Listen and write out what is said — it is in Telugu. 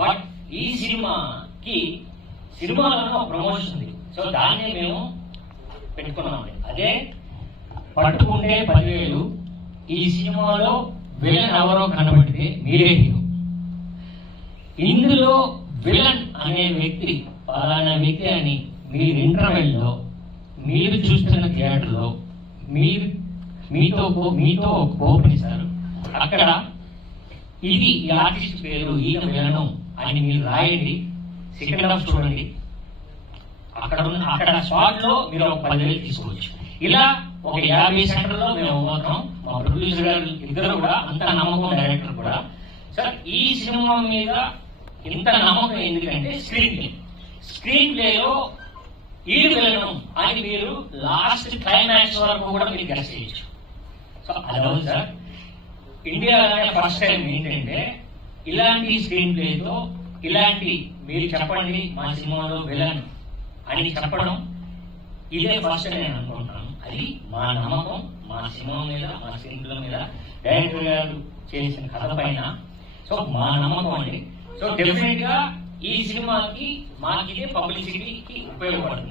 బట్ ఈ సినిమాలో ప్రమోషన్ ఉంది. సో దాన్ని మేము పెట్టుకున్నామండి. అదే పట్టుకుంటే 10,000. ఈ సినిమాలో విలన్ ఎవరో కనబడితే మీరే హీరో. ఇందులో విలన్ అనే వ్యక్తి పలానా వ్యక్తి అని మీరు ఇంటర్వెల్లో మీరు చూస్తున్న థియేటర్లో మీతో ఒక ఓపెన్ ఇస్తారు. అక్కడ ఇది ఈ ఆర్టిస్ట్ పేరు, ఈయన విలను అని మీరు రాయండి. సెకండ్ హాఫ్ చూడండి. అక్కడ స్పాట్ లో మీరు ఒక 10,000 తీసుకోవచ్చు. ఇలా ఒక 50 సెంటర్లో మేము పోతాం. మా ప్రొడ్యూసర్ గారు ఇద్దరు కూడా అంత నమ్మకం, డైరెక్టర్ కూడా. సార్ ఈ సినిమా మీద ఇంత నమ్మకం ఎందుకంటే స్క్రీన్ ప్లేలో ఈడు వెళ్ళడం అని మీరు లాస్ట్ క్లైమాక్స్ వరకు కూడా మీరు గెస్ట్ చేయొచ్చు. సో అదవును సార్. ఇండియాలోనే ఫస్ట్ టైం ఏంటంటే ఇలాంటి స్క్రీన్ ప్లేతో ఇలాంటి మీరు చెప్పండి మా సినిమాలో విలన్ అని చెప్పడం ఇదే ఫస్ట్ నేను అనుకుంటున్నాను. అది మా నమ్మకం, మా సినిమా మీద, మా స్క్రీన్ ప్లే మీద, డైరెక్టర్ గారు చేసిన కథ పైన. సో మా నమ్మకం అండి. సో డెఫినెట్ గా ఈ సినిమాకి మాకిదే పబ్లిసిటీకి ఉపయోగపడుతుంది.